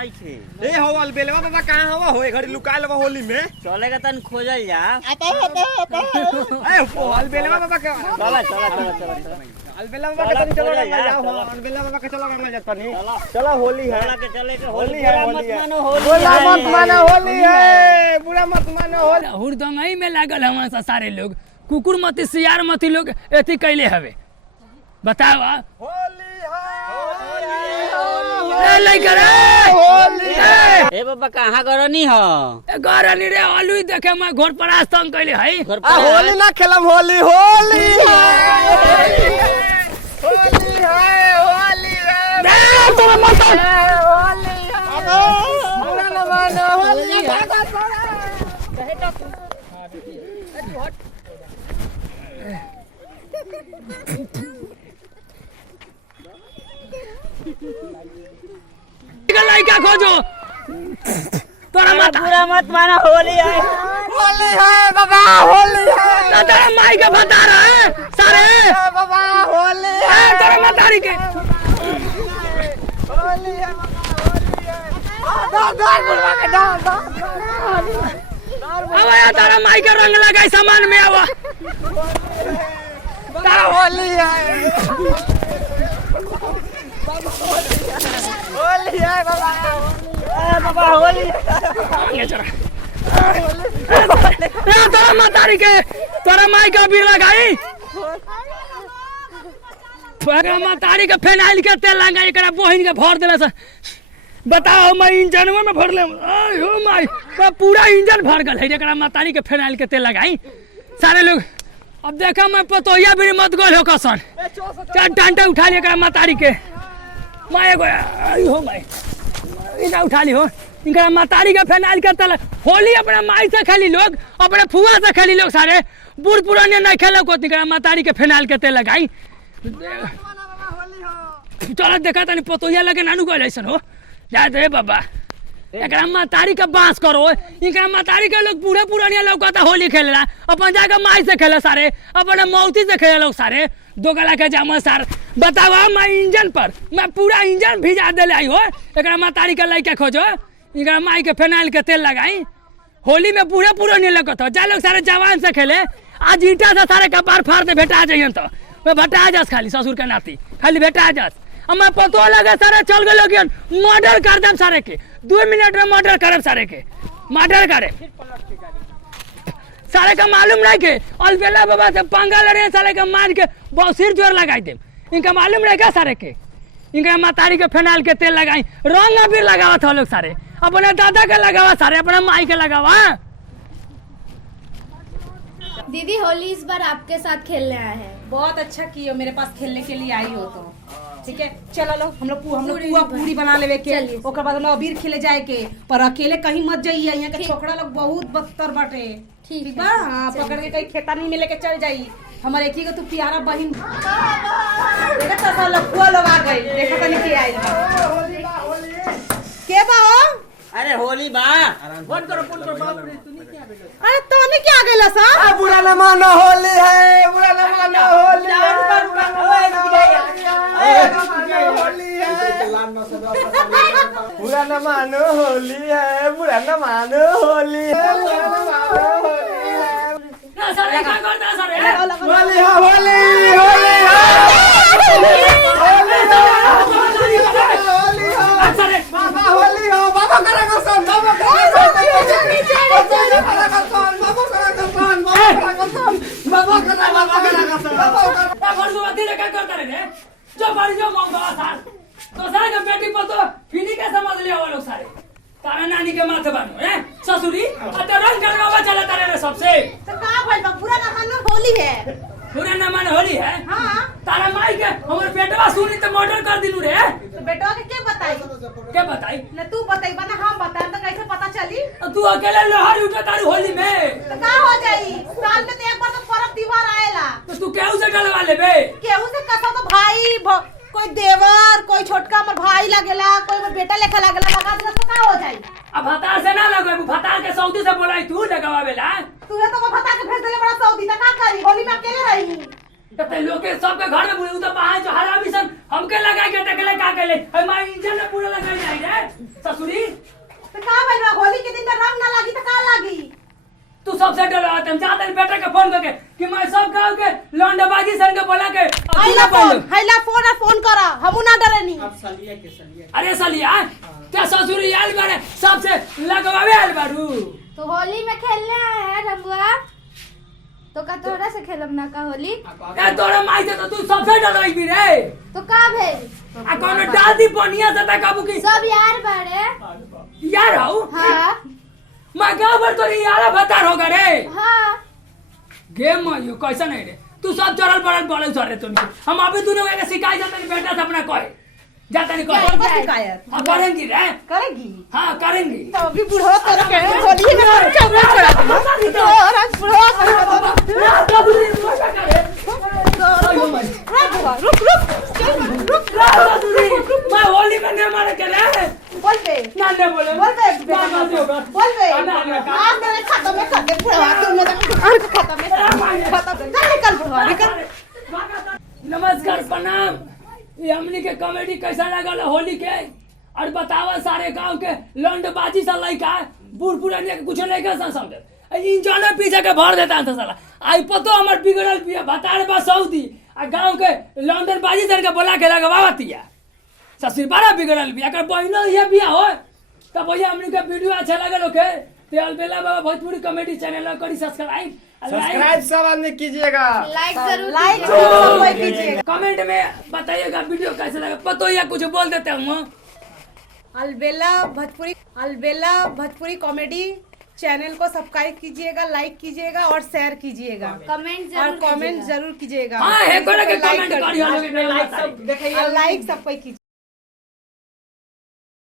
नहीं थे। ए हो अलबेलवा बाबा कहां हवा हो घड़ी लुकायल बा होली में चलेगा तन खोजल जा। ए अलबेलवा बाबा के चला अलबेला बाबा के तनी चलो ना जाओ अलबेला बाबा के चलो रंगल जात तनी चलो होली है चला के चले के होली है मत मानो बुरा मत मानो होली है बुरा मत मानो होली हुरदंगई में लागल हमारे साथ सारे लोग कुकुर मती सियार मती लोग एथी कैले हवे बताओ होली ए लइका रे होली ए बाबा कहां गरनी हो? गरनी रे अलुई देखे मैं घोर पर आस्तंग कैले है आ होली ना खेलम होली होली होली है होली रे दे तोरा मत होली बुरा न मानो होली भागा लइका खोजो तोरा मत बुरा मत मानो होली है बाबा होली है तेरा माई के बता रहा है सारे बाबा होली ए तोरा मतारी के होली है दार बुलवा के दार अब या तारा माई के रंग लगाई सामान में आवा तारा होली है होली है बाबा होली ये चला ए तोरा मतारी के तोरा माई के अबीर लगाई तोरा मतारी के फेनाइल के तेल लगाई एकरा बहिन के भर देला से बताओ मैं इंजन में भर ले ओ माई तो पूरा इंजन भर गल है एकरा मतारी के फेनाइल के तेल लगाई सारे लोग अब देखा मैं पतोहिया भी मत गोल हो कसन चार डंडा उठा लिया एकरा मतारी के मैं एगो आई हो माई इधर उठा ली हो इनका मतारी का फेनाइल का तेल होली अपने माई से खेली लोग अपने फुआ से खेली लोग सारे बूढ़ पुराने नहीं खेलो को इनका मतारी के फेनाइल के तेल लगाई चलो देखा तनी पतोहिया लगे नानू को ऐसा हो जा दे बाबा एकरा मतारी का बांस करो इनका मतारी के लोग बूढ़े पुरानिया लोग कहता होली खेलेला अपन जाके माई से खेले सारे अपने मौती से खेले लोग सारे दो गला के जामा सार बताओ मैं इंजन पर मैं पूरा इंजन भिजा दे आई हो एकरा मतारी का लइका खोजो इनका माई के फेनाइल के तेल लगाई होली में बूढ़े पुरानिया लोग कहता जा लोग सारे जवान से खेले आज ईटा से सारे कपार फाड़ दे भेटा जाइए तो मैं भेटा जास खाली ससुर के नाती खाली भेटा जास मैं पतो लगे सारे चल गए लोग मर्डर कर देम सारे के 2 मिनट में मर्डर करब सारे के मर्डर करे सारे का मालूम नहीं के अलबेला बाबा से पंगा लड़े सारे का मार के सिर जोर लगाई दे इनका मालूम नहीं क्या सारे के इनका मतारी के फेनाइल के तेल लगाई रंग अबीर लगावा था लोग सारे अपने दादा के लगावा सारे अपने माई के लगावा दीदी होली इस बार आपके साथ खेलने आए हैं। बहुत अच्छा कियो मेरे पास खेलने के लिए आई हो तो ठीक है चलो लो हम लोग पुआ पूरी बना लेवे के ओकर बाद हम लोग अबीर खेले जाए के पर अकेले कहीं मत जाइए यहाँ के छोकरा लोग बहुत बदतर बाटे ठीक बा हाँ पकड़ के कहीं खेता नहीं मिले के चल जाई हमारे एक ही तू प्यारा बहन देखा तो लफुआ लोग आ गए देखा तो नहीं आई के बा अरे होली बा फोन करो अरे तो नहीं क्या गेला सा बुरा न मानो होली है बुरा न मानो होली बुरा न मानो होली है बुरा न मानो होली सारे क्या करता सारे होली है होली होली बाबा होली हो बाबा करेगा सन बाबा करेगा जो बारी जो मंगवा साल तो सारे के बेटी पर तो फिनी के समझ लिया वो लोग सारे तारा नानी के माथे बानो हैं ससुरी अत रंग करवा चला तारे रे सबसे तो का बोल बा पूरा ना खाना होली है पूरा ना मान होली है हां तारा माई के हमर बेटवा सुनी तो मर्डर कर दिनु रे तो बेटवा के के बताई के बताई न तू बताई बना हम बता तो कैसे पता चली तू अकेले लहर उठा तारी होली में तो का हो जाई साल में तो एक बार तो पर्व त्योहार आएला तो तू केहू से डलवा लेबे केहू से कसा तो भाई कोई देवर कोई छोटका हमर भाई लागेला कोई हमर बेटा लेखा लागेला लगा दे तो का हो जाई अब भतार से ना लगेबू भतार के सऊदी से बोलाई तू लगावेला तू तो वो भता के भेज देले बड़ा सऊदी त का करी होली में अकेले रही तो ते लोग के सबके घर में बुलू तो पाए जो हरा मिशन हमके लगा के देखले का कहले हमारे इंजन में पूरा लगा जाई रे ससुरी। तो का भइल बा होली के दिन त रंग ना लागी त का लागी? तू सबसे डरवात हम जाते बेटा के फोन करके कि मैं सब गांव के लौंडाबाजी संग के बोला के हैला फोन करा हमू ना डरेनी। अरे सलिया क्या ससुरी आल बारे सबसे लगवावे आल बारू। तो होली में खेलने आए हैं रंगुआ, तो का तोरा से खेलब ना का होली? ए तोरा माई से तो तू सबसे डरवाई भी रे। तो का भेल? आ कौन डाल दी पनिया से काबू की सब यार बारे। यार हो हाँ मैं गांव भर तो यारा भतार होगा रे। हाँ गेम में यो कैसा नहीं रे तू सब चढ़ल पड़ल पड़ल सर रे तुम हम अभी तूने के शिकायत जाता नहीं बेटा से अपना कहे जाता नहीं क्या कहे शिकायत हाँ करेंगी रे करेगी? हाँ करेंगी। तो अभी बुढ़वा तोरा के होली में चौबे छोड़ा तो राज बुढ़वा रुक मैं होली में नहीं मारे के रे बोल बे ना नहीं बोले बोल बे आज मेरे खाता में कर दे बुढ़वा तुमने तो खाता में चल निकल बुढ़वा निकल। नमस्कार प्रणाम। ये हमनी के कॉमेडी कैसा लगल होली के और बतावा सारे गांव के लौंडबाजी सा लइका बूढ़ पुरानिया के कुछ नहीं कर समझे इंजन पीछे के भर देता था साला आई पतो हमर बिगड़ल पिया बतारे बा सऊदी आ गांव के लौंडबाजी सन के बोला के लगवावतिया ससुर बड़ा बिगड़ल बिया अगर बहिनो ये बिया हो तब भैया हमनी के वीडियो अच्छा लगल ओके ते अलबेला बाबा भोजपुरी कॉमेडी चैनल करी सब्सक्राइब सब आदमी कीजिएगा, लाइक जरूर कीजिएगा। कमेंट में बताइएगा वीडियो कैसे लगा पतो या कुछ बोल देते हम। अलबेला भोजपुरी कॉमेडी चैनल को सब्सक्राइब कीजिएगा, लाइक कीजिएगा और शेयर कीजिएगा कमेंट जरूर कीजिएगा। हाँ है कोई के कमेंट करियो लाइक सब देखिए लाइक सब कोई कीजिए।